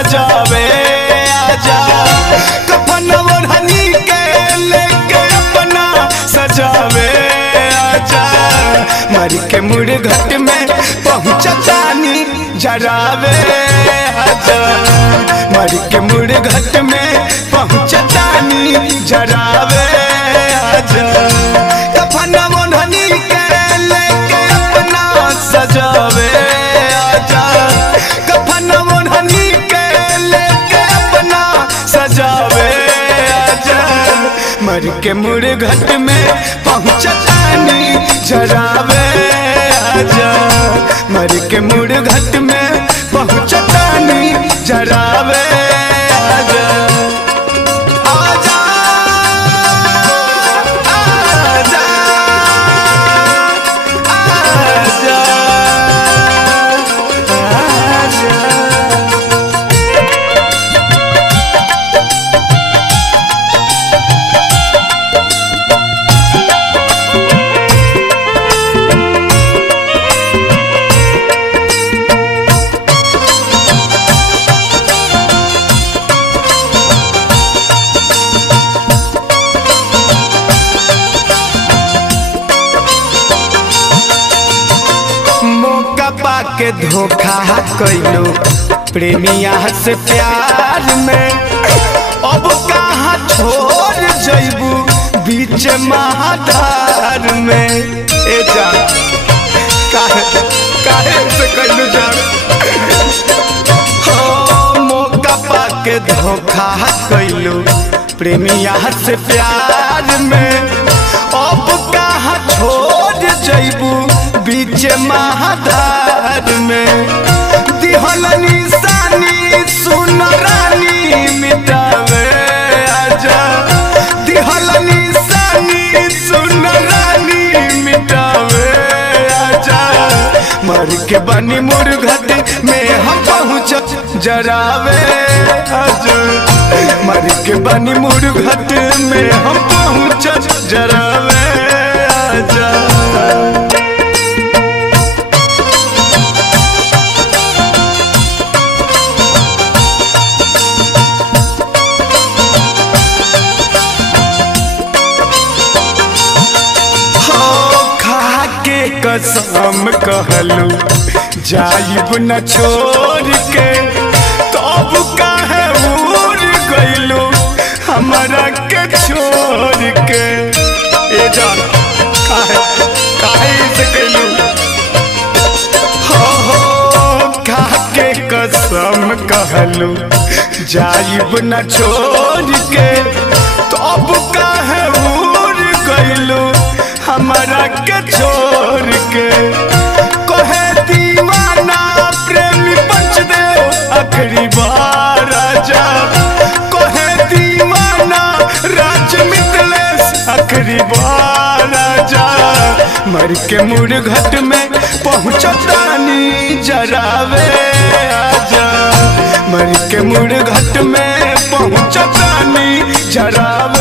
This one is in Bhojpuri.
सजावे आजा, कफन ओढ़नी के लेके अपना सजावे आजा। मर के मुड़घट में पहुँचतानी जरावे आजा, मर के मुड़घट में पहुँचतानी जरावे आजा। कफन ओढ़नी के लेके अपना सजावे आजा, कफन ओढ़नी के लेके अपना सजावे आजा। मर के मुड़घट में पहुँचतानी जरावे आजा, मर के मुड़घट में पहुँचतानी जरावे आजा। आजा आजा आजा आजा। के धोखा कैलो प्रेमिया से प्यार में, अब कहाँ छोड़ जैबू बीच महाधार में। ए जान काहे से कैलू जान, हो मौका पाके धोखा कैलो प्रेमिया से प्यार में, अब कहाँ छोड़ जैबू बीच महाधार में। दिहल निशानी सुन रानी मिटावे आजा, दिहल निशानी सुन रानी मिटावे आजा। मर के बनी मुड़घट में हम पहुँच जरावे आजा, मर के बनी मुड़घट में हम पहुँच जरावे आजा। कसम कहलू जाइब न छोड़ के, तब काहे उड़ गइलू हमरा के छोड़ के। ए जान काहे से कैलू, हो खाके कसम कहलू जाइब न छोड़ के, तब काहे उड़ गइलू हमरा के छोड़ के। कहे दीवाना प्रेमी पंचदेव आखिरी बार आजा, कहे दीवाना राज मिथिलेश आखिरी बार आजा। मर के मुड़घट में पहुँचतानी जरावे आजा, मर के मुड़घट में पहुँचतानी जरावे।